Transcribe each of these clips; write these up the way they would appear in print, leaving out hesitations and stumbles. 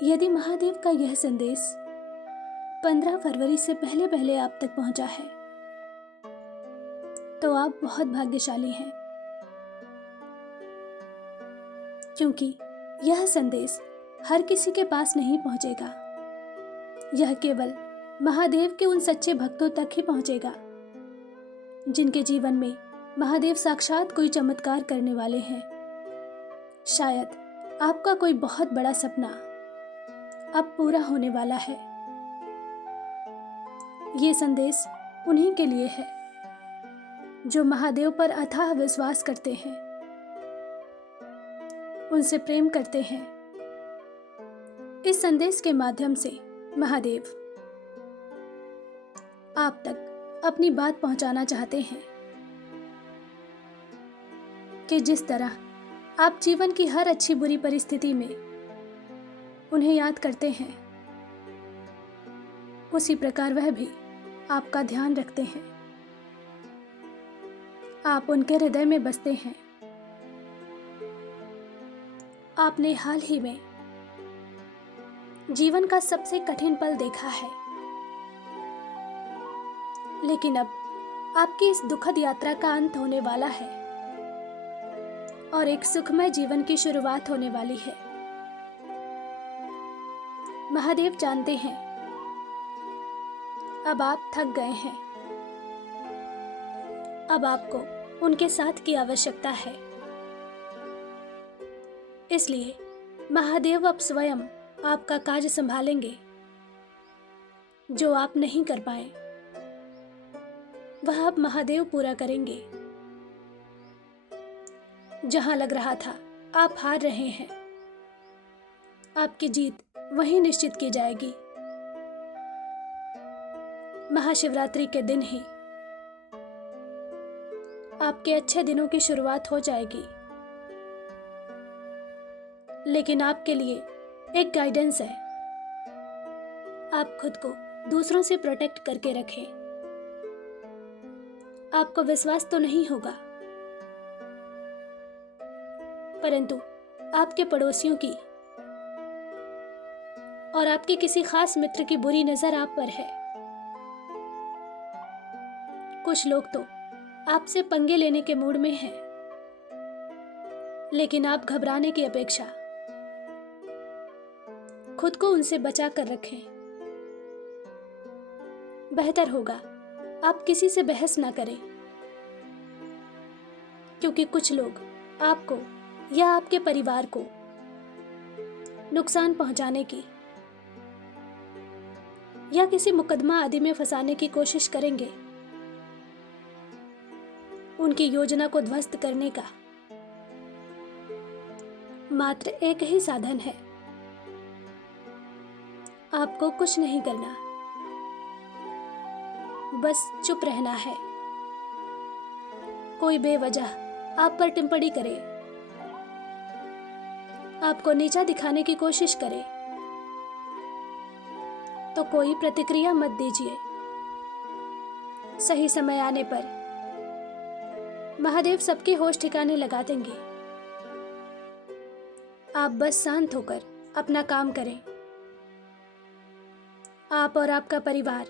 यदि महादेव का यह संदेश 15 फरवरी से पहले पहले आप तक पहुंचा है तो आप बहुत भाग्यशाली हैं, क्योंकि यह संदेश हर किसी के पास नहीं पहुंचेगा। यह केवल महादेव के उन सच्चे भक्तों तक ही पहुंचेगा जिनके जीवन में महादेव साक्षात कोई चमत्कार करने वाले हैं। शायद आपका कोई बहुत बड़ा सपना अब पूरा होने वाला है। ये संदेश उन्हीं के लिए है जो महादेव पर अथाह विश्वास करते हैं, उनसे प्रेम करते हैं। इस संदेश के माध्यम से महादेव आप तक अपनी बात पहुंचाना चाहते हैं कि जिस तरह आप जीवन की हर अच्छी बुरी परिस्थिति में उन्हें याद करते हैं, उसी प्रकार वह भी आपका ध्यान रखते हैं। आप उनके हृदय में बसते हैं। आपने हाल ही में जीवन का सबसे कठिन पल देखा है, लेकिन अब आपकी इस दुखद यात्रा का अंत होने वाला है और एक सुखमय जीवन की शुरुआत होने वाली है। महादेव जानते हैं अब आप थक गए हैं, अब आपको उनके साथ की आवश्यकता है। इसलिए महादेव अब स्वयं आपका कार्य संभालेंगे। जो आप नहीं कर पाए वह अब महादेव पूरा करेंगे। जहां लग रहा था आप हार रहे हैं, आपकी जीत वहीं निश्चित की जाएगी। महाशिवरात्रि के दिन ही आपके अच्छे दिनों की शुरुआत हो जाएगी। लेकिन आपके लिए एक गाइडेंस है। आप खुद को दूसरों से प्रोटेक्ट करके रखें। आपको विश्वास तो नहीं होगा, परंतु आपके पड़ोसियों की और आपके किसी खास मित्र की बुरी नजर आप पर है। कुछ लोग तो आपसे पंगे लेने के मूड में हैं, लेकिन आप घबराने की अपेक्षा खुद को उनसे बचा कर रखें। बेहतर होगा आप किसी से बहस ना करें, क्योंकि कुछ लोग आपको या आपके परिवार को नुकसान पहुंचाने की या किसी मुकदमा आदि में फंसाने की कोशिश करेंगे। उनकी योजना को ध्वस्त करने का मात्र एक ही साधन है। आपको कुछ नहीं करना, बस चुप रहना है। कोई बेवजह आप पर टिप्पणी करे, आपको नीचा दिखाने की कोशिश करे, तो कोई प्रतिक्रिया मत दीजिए। सही समय आने पर महादेव सबके होश ठिकाने लगा देंगे। आप बस शांत होकर अपना काम करें। आप और आपका परिवार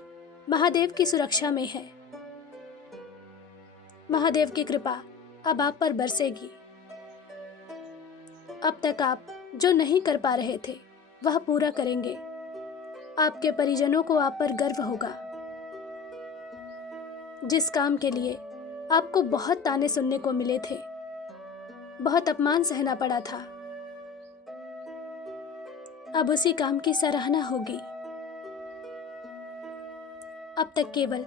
महादेव की सुरक्षा में है। महादेव की कृपा अब आप पर बरसेगी। अब तक आप जो नहीं कर पा रहे थे वह पूरा करेंगे। आपके परिजनों को आप पर गर्व होगा। जिस काम के लिए आपको बहुत ताने सुनने को मिले थे, बहुत अपमान सहना पड़ा था, अब उसी काम की सराहना होगी। अब तक केवल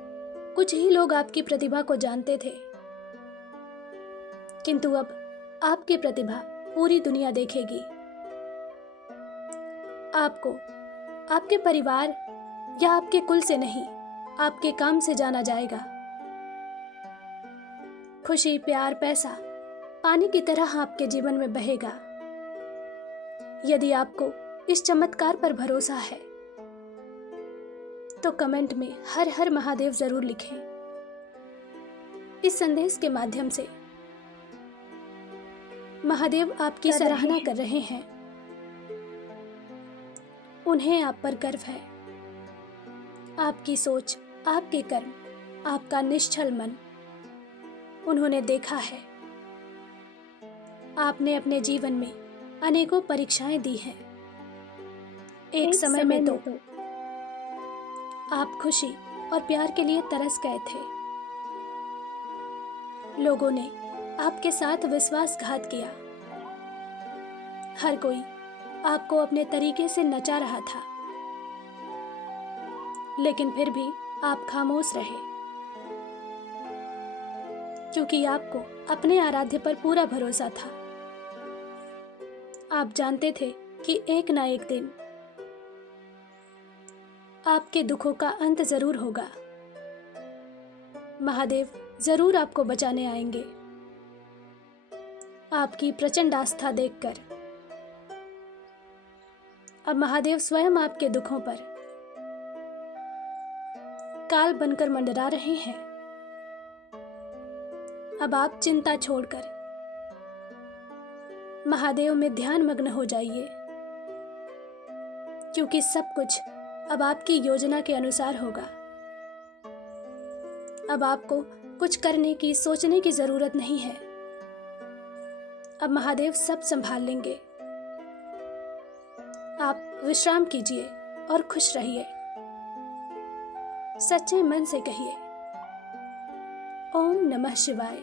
कुछ ही लोग आपकी प्रतिभा को जानते थे, किंतु अब आपकी प्रतिभा पूरी दुनिया देखेगी। आपको आपके परिवार या आपके कुल से नहीं, आपके काम से जाना जाएगा। खुशी, प्यार, पैसा पानी की तरह आपके जीवन में बहेगा। यदि आपको इस चमत्कार पर भरोसा है तो कमेंट में हर हर महादेव जरूर लिखें। इस संदेश के माध्यम से महादेव आपकी सराहना कर रहे हैं। उन्हें आप पर गर्व है। आपकी सोच, आपके कर्म, आपका निश्चल मन, उन्होंने देखा है। आपने अपने जीवन में अनेकों परीक्षाएं दी हैं। एक समय में तो आप खुशी और प्यार के लिए तरस गए थे। लोगों ने आपके साथ विश्वासघात किया। हर कोई आपको अपने तरीके से नचा रहा था, लेकिन फिर भी आप खामोश रहे, क्योंकि आपको अपने आराध्य पर पूरा भरोसा था। आप जानते थे कि एक ना एक दिन आपके दुखों का अंत जरूर होगा। महादेव जरूर आपको बचाने आएंगे। आपकी प्रचंड आस्था देखकर अब महादेव स्वयं आपके दुखों पर काल बनकर मंडरा रहे हैं। अब आप चिंता छोड़कर महादेव में ध्यान मग्न हो जाइए, क्योंकि सब कुछ अब आपकी योजना के अनुसार होगा। अब आपको कुछ करने की, सोचने की जरूरत नहीं है। अब महादेव सब संभाल लेंगे। आप विश्राम कीजिए और खुश रहिए। सच्चे मन से कहिए, ओम नमः शिवाय।